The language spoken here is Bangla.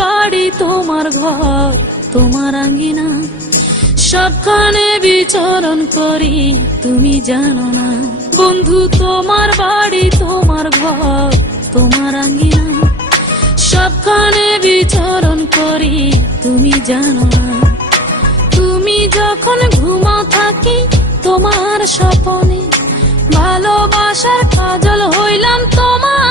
বাড়ি তোমার ঘর তোমার আঙ্গিনা, সবখানে বিচরণ করি তুমি জানো না। বন্ধু তোমার বাড়ি তোমার ঘর তোমার আঙ্গিনা, সবখানে বিচরণ করি তুমি জানো না। তুমি যখন ঘুমাও থাকি তোমার স্বপনে, ভালোবাসার কাজল হইলাম তোমার